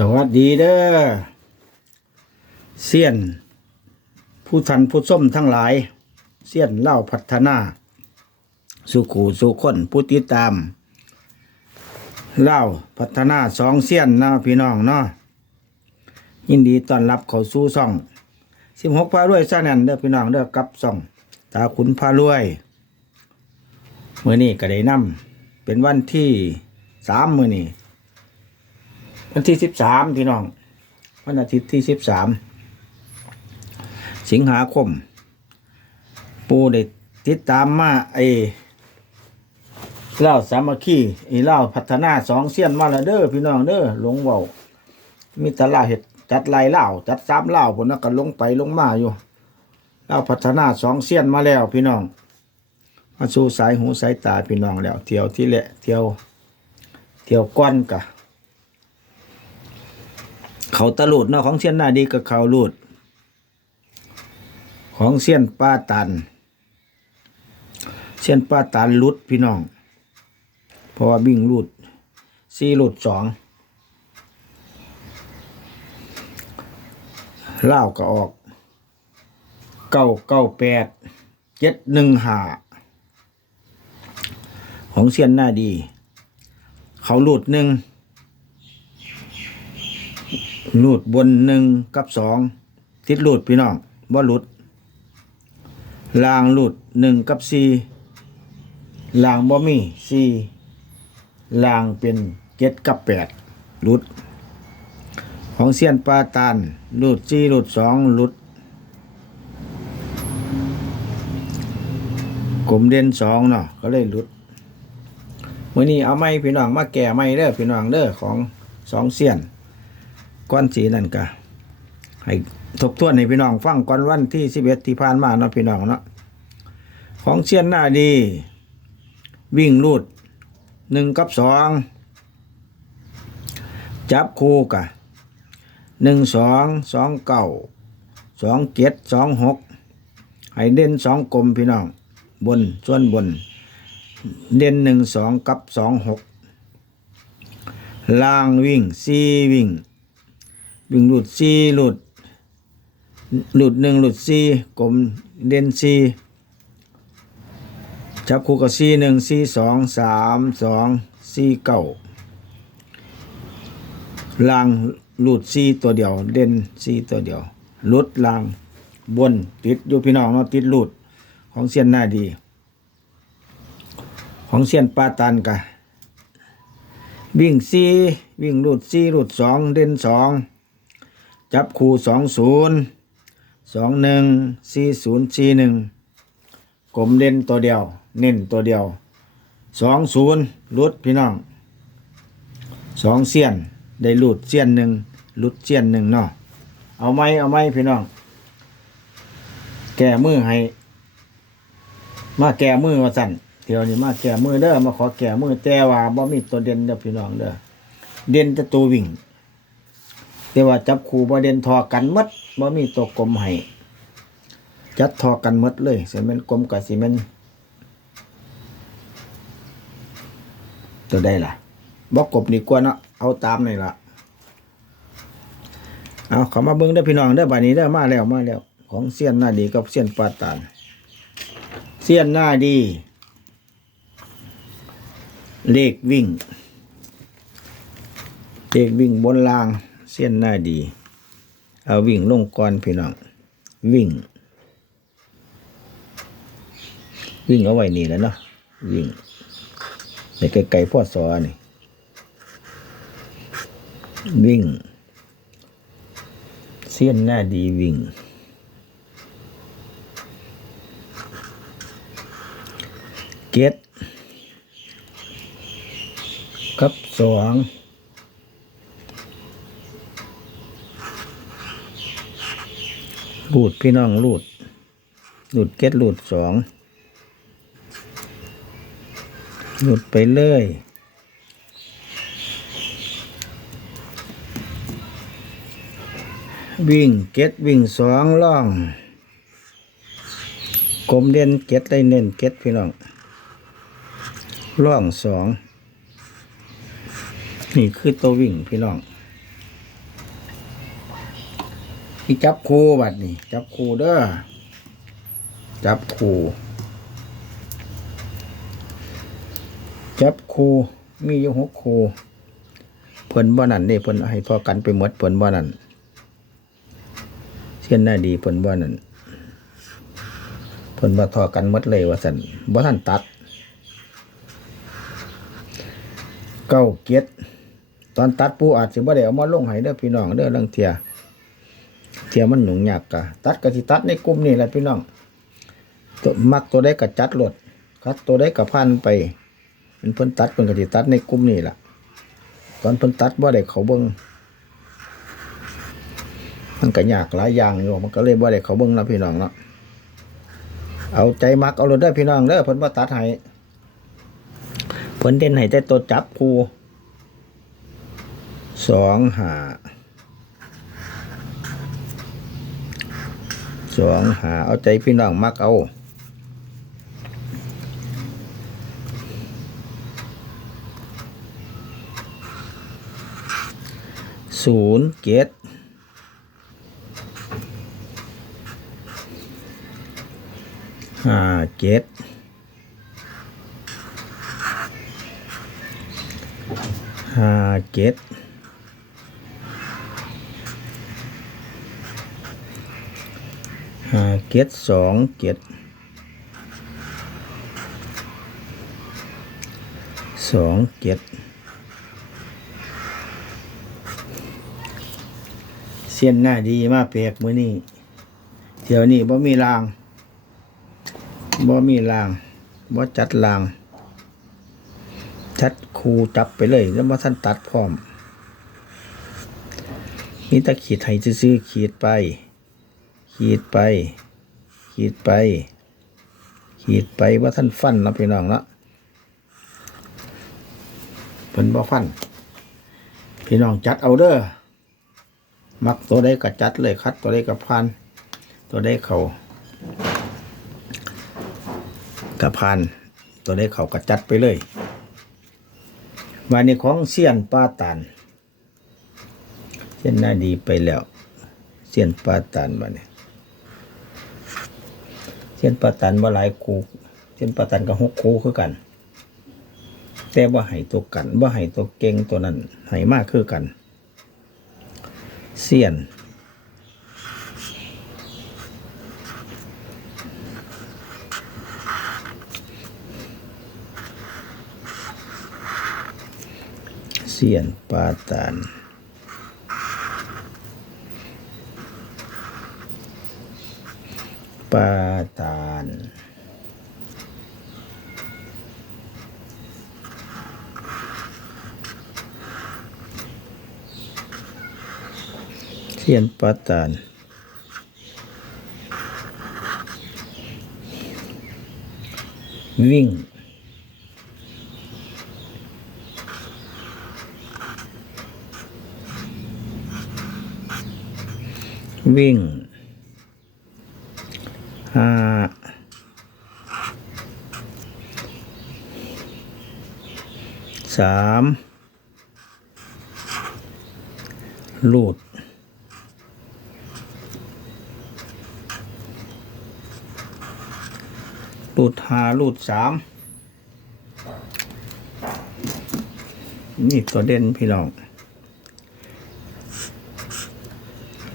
สวัสดีเด้อเซียน ผู้ทันผู้ส้มทั้งหลาย เซียนเล่าพัฒนา สุขูสุคนผู้ติดตาม เล่าพัฒนาสองเซียนนะพี่น้องเนาะยินดีต้อนรับเขาสู่ซ่องสิบหกพารวยซาแนนเด้อพี่น้องเด้อกับซ่องตาขุนพารวยเมื่อนี้ก็ได้นำเป็นวันที่สามมื่อนี้ วันที่สิบสามพี่น้อง วันอาทิตย์ที่สิบสามสิงหาคม ปูได้ติดตามมาไอ้เล่าสามัคคีไอ้เล่าพัฒนาสองเสี้ยนมาแล้วเด้อพี่น้องเด้อลงเบามีตลาเห็ดจัดลายเล่าจัดสามเล่าผลนักก็ลงไปลงมาอยู่เล่าพัฒนาสองเสี้ยนมาแล้วพี่น้อง มาสู่สายหูสายตาพี่น้องแล้ว เที่ยวที่แหละเที่ยว เที่ยวก้อนกะ เขาตะลุดเนาะของเสี้ยนหน้าดีกับเขาลุดของเสี้ยนป้าตัน เสี้ยนป้าตันลุดพี่น้อง เพราะว่าบิ่งลุดสี่ลุดสองเล่าก็ออกเก้าเก้าแปดเจ็ดหนึ่งหาของเสี้ยนหน้าดี เขาลุดหนึ่ง หลูดบนหนึ่งกับสองติดลูดพี่น้องบ่หลุดลางหลูดหนึ่งกับสี่ลางบ่มีสี่ลางเป็นเจ็ดกับแปดหลุด ของเซียนปลาตานหลูดสี่ลูดสองหลุดกลมเด่นสองเนาะก็เลยหลุดมื่อนี้เอาไม้พี่น้องมาแก่ไม้เด้อพี่น้องเด้อของสองเซียน ก้อนสีนั่นกะให้ทบทวนให้พี่น้องฟังก่อนวันที่สิบเอ็ดที่ผ่านมาเนาะพี่น้องเนาะของเชียนหน้าดี วิ่งลูดหนึ่งกับสองจับคู่กะหนึ่งสองสองเก้าสองเจ็ดสองหกให้เด่นสองกลมพี่น้อง บนส่วนบน เด่นหนึ่งสองกับสองหกล่างวิ่งซีวิ่ง วิ่งหลุดสี่หลุด หลุดหนึ่งหลุดสี่กลมเด่นสี่จับคู่กับสี่หนึ่งสี่สองสามสองสี่เก้าลางหลุดสี่ตัวเดียว เด่นสี่ตัวเดียวหลุดลางบนติดอยู่พี่น้องเนาะติดหลุดของเสียนหน้าดี ของเสียนปาตันกะวิ่งสี่วิ่งหลุดสี่หลุดสองเด่นสอง จับคู่สองศูนย์สองหนึ่งสี่ศูนย์สี่หนึ่งกลมเด่นตัวเดียว เน้นตัวเดียวสองศูนย์ลุดพี่น้องสองเสี้ยนได้ลุดเสี้ยนหนึ่งลุดเสี้ยนหนึ่งเนาะเอาไหมเอาไหมพี่น้อง แก้มือให้ มาแก้มือมาสั่นเดี๋ยวนี้มาแก้มือเด้อมาขอแก้มือแต่ว่าบ่มีตัวเด่นเด้อพี่น้องเด้อเด่นแต่ตัววิ่ง แต่ว่าจับคู่บ่เด่นทอกันหมดบ่มีตัวกลมให้จัดทอกันหมดเลยสิแม่นกลมกับสิแม่นตัวใดล่ะบ่กบดีกว่าเนาะเอาตามนี่ล่ะเอาเขามาเบิ่งเด้พี่น้องเด้บัดนี้เด้มาแล้วมาแล้ว ของเสี้ยนหน้าดีกับเสี้ยนปาตานเสี้ยนหน้าดี เลขวิ่ง เลขวิ่งบนล่าง เส้นหน้าดี เอาวิ่งลงก่อนพี่น้อง วิ่ง วิ่งเอาไว้นี่แหล้วเนาะวิ่งในไกลๆพ่อสอนี่ วิ่ง เส้นหน้าดีวิ่งเก็ดกับสอง ลูดพี่น้องลูดลูดเก็ดลูดสองลูดไปเลยวิ่งเก็ดวิ่งสองล่องกลมเด่นเก็ดได้เน้นเก็ดพี่น้องล่องสองนี่คือตัววิ่งพี่น้อง นี่จับคู่บัดนี่จับคู่เด้อจับคู่จับคู่มีอยู่หกคู่เพิ่นบ่นั่นนี่เพิ่นให้พอกันไปหมดเพิ่นบ่นั่นเช่นหน้าดีเพิ่นบ่นั่นเพิ่นบ่ทอกันหมดเลยว่าซั่นบ่ทันตัดเก้าเกียรตอนตัดปูอาจสิบ่ได้เอามาลงให้เด้อพี่น้องเด้อลังเทีย ทียมันหนุ่งยากกะตัดกะสิตัดในกลุ่มนี่แหละพี่น้องตัวมักตัวได้กะจัดรถคัดตัวได้กะพันไปเป็นเพิ่นตัดเพิ่นกะสิตัดในกลุ่มนี่แหละตอนเพิ่นตัดบ่าได้เขาเบิ่งมันก็ยากหลายอย่างอยู่มันก็เลยบ่าได้เขาเบิ่งนะพี่น้องเนาะเอาใจมักเอารถได้พี่น้องเด้อเพิ่นบ่ตัดให้เพิ่นเด่นให้แต่ตัวจับคู่สองหา สองหาเอาใจพี่น้องมักเอาศูนย์เกตห้าเกตห้าเกต ห้าเก็ดสองเก็ดสองเก็ดเส้นหน้าดีมากเปียกมือนี่เดี๋ยวนี้บ่มีรางบ่มีรางบ่จัดรางจัดคูจับไปเลย แล้วบ่ท่านตัดพร้อมมีตะขีดให้ซื้อขีดไป ขีดไป ขีดไป ขีดไปว่าท่านฟันนะพี่น้องเนาะเพิ่นบ่ฟัน พี่น้องจัดเอาเด้อมักตัวใดก็จัดเลยคัดตัวใดก็พันตัวใดเขากับพันตัวใดเขาก็จัดไปเลยวันนี้ของเสียนป้าตันเส้นหน้าดีไปแล้ว เสียนป้าตันมาเนี่ย เส้นปะตันว่าหลายคูเส้นปะตันกับหกคูคือกัน แต่ว่าให้ตัวกันว่าให้ตัวเก่งตัวนั้นให้มากคือกันเสียนเสียนปาตานปาตา นเทียนปาตาน วิ่ง วิ่ง ห้า สามลูดลูดหาลูดสามนี่ตัวเด่นพี่น้อง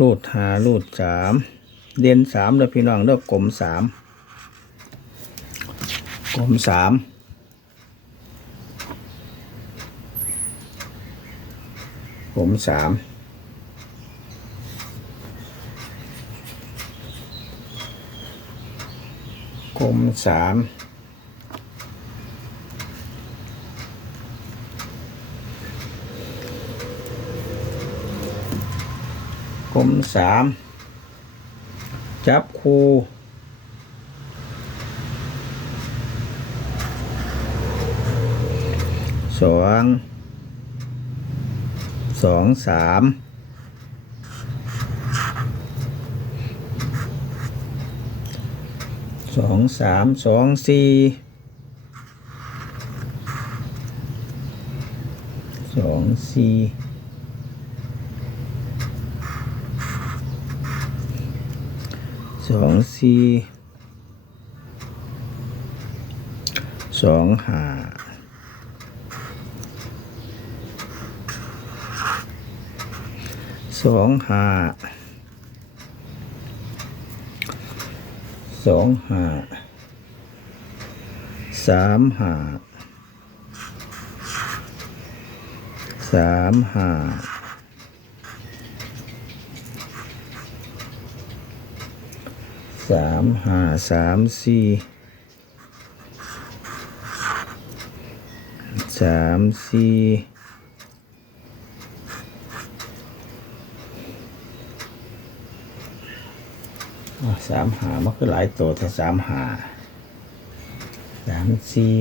ลูดหาลูดสามเด่นสามเลยพี่น้องเลือกกลมสามกลมสาม กลมสามกลมสามกลมสามจับคูสอง สองสามสองสามสองสี่สองสี่สองสี่สองห้า สองห้าสองห้าสามห้าสามห้าสามห้าสามสี่สามสี่อ้าว สามหามันก็หลายตัวแต่สามหาสามสี่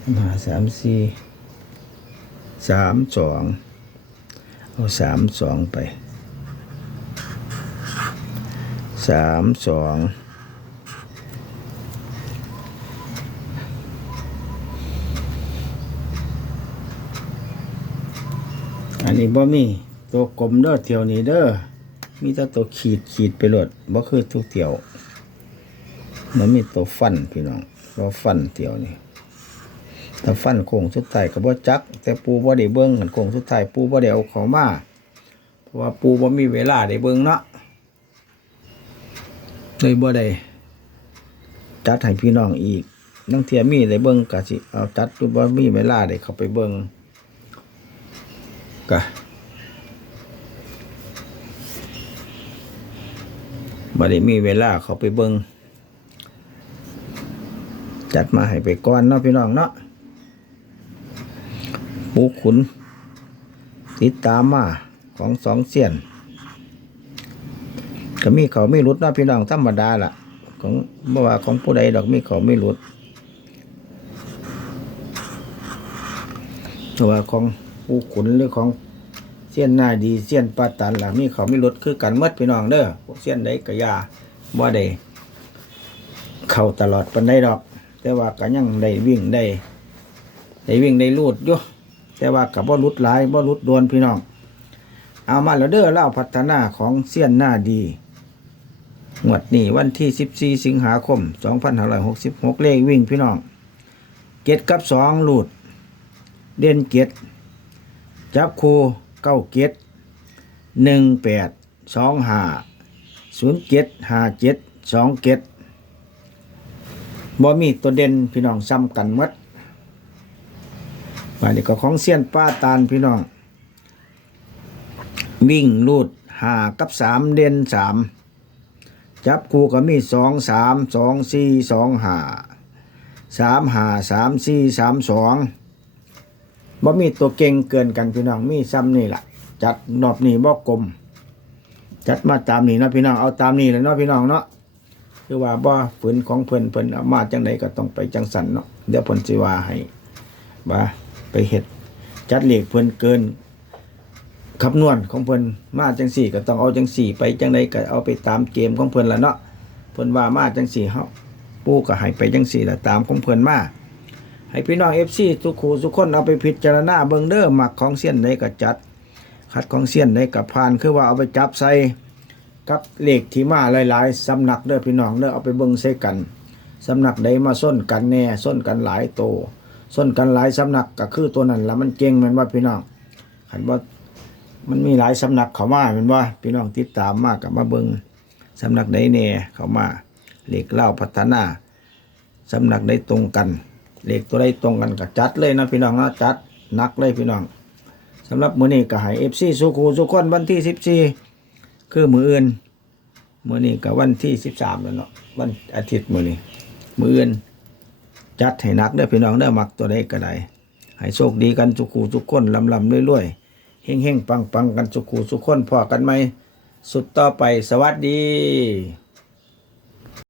สามหาสามสี่สามสองเอาสามสองไปสามสองอันนี้บ่มีตัวกลมเด้อเที่ยวนี้เด้อ มีแต่ตัวขีดขีดไปโลดบ่คือทุกเที่ยวมันมีตัวฟันพี่น้องตัวฟันเที่ยวนี้ถ้าฟันโค้งสุดท้ายก็บ่จัก แต่ปูบ่ได้เบิ่งกันโค้งสุดท้ายปูบ่ได้เอาเขามาเพราะว่าปูบ่มีเวลาได้เบิ่งเนาะเลยบ่ได้จัดให้พี่น้องอีกนั่งเทียมีได้เบิ่งก็สิเอาจัดหรือบ่มีเวลาได้เข้าไปเบิ่งก็ บ่ได้มีเวลาเขาไปเบิงจัดมาให้ไปก่อนเนาะพี่น้องเนาะปูขุน ติดตามมาของสองเสียนก็มีเขาไม่รุดเนาะพี่น้องธรรมดาล่ะ ของบ่อว่าของผู้ใดดอกมีเขาไม่รุดเพราะว่าของผู้ขุนหรือของ เสี้ยนหน้าดีเสี้ยนปาตันล่ะมีเขาไม่รุดคือกันหมดพี่น้องเด้อพวกเสี้ยนใดก็อยาบ่ได้เข้าตลอดปานใดดอก แต่ว่าก็ยังได้วิ่งได้ได้วิ่งได้ลูดอยู่แต่ว่าก็บ่รุดหลายบ่รุดโดวนพี่น้อง เอามาแล้วเด้อเล่าพัฒนาของเซียนหน้าดีงวดนี้วันที่ 14 สิงหาคม 2566 เลขวิ่งพี่น้องเจ็ดกับสองหลุด เด่นเจ็ดจับคู เก้าเจ็ดหนึ่งแปดสองห้าศูนย์เจ็ดห้าเจ็ดสองเจ็ดบ่มีตัวเด่นพี่น้องซ้ำกันหมดวันนี้ก็ของเซียนป้าตาลพี่น้อง วิ่งลูดหากับสามเด่นสามจับคู่ก็มีสองสามสองสี่สองห้าสามห้าสามสี่สามสอง บ่มีตัวเก่งเกินกันพี่น้องมีซ้ำนี่แหละจัดรอบนี้บ่กลม จัดมาตามนี้เนะพี่น้องเอาตามนี้เลยเนาะพี่น้องเนาะคือว่าบ่ฝืนของเพิ่นเพิ่นเอามาจังไดก็ต้องไปจังสันเนาะเดี๋ยวเพิ่นสิว่าให้ว่าไปเฮ็ดจัดเลขเพิ่นเกินคำนวณของเพิ่นมาจังสี่ ก็ต้องเอาจังสี่ ไปจังไดก็เอาไปตามเกมของเพิ่นละเนาะเพิ่นว่ามาจังสี่เฮาปู่ก็ให้ไปจังสี่ละตามของเพิ่นมา ให้พี่น้อง FC ทุกคู่ทุกคนเอาไปพิจารณาเบิงเด้อมักของเสี้ยนใดก็จัดคัดของเสี้ยนใดก็ผ่านคือว่าเอาไปจับใส่กับเหลขที่มาหลายๆสำนักเด้อพี่น้องเด้อเอาไปเบิงใส่กันสำนักใดมาส้นกันแน่ส้นกันหลายโตส้นกันหลายสำนักก็คือตัวนั้นละมันเก่งม่นว่าพี่น้องคันว่ามันมีหลายสำนักเขามาเป็นว่าพี่น้องติดตามมากกับมาเบิงสำนักใดเน่เขามาเหล็กเล่าพัฒนาสำนักใดตรงกัน เล็กตัวใดตรงกันก็จัดเลยนะพี่น้องนะจัดนักเลยพี่น้องสำหรับมือนี้ก็ให้เอฟซีสุขูสุขคนวันที่สิบสี่คือมืออื่นมือนี้ก็วันที่สิบสามแล้วเนาะวันอาทิตย์มือนี้มืออื่นจัดให้นักเด้อพี่น้องเด้อมักตัวใดก็ได้ให้โชคดีกันสุขูสุขคนลำลำๆรวยๆเฮงเฮงปังปังกันสุขูสุขคนพอกันไหมสุดต่อไปสวัสดี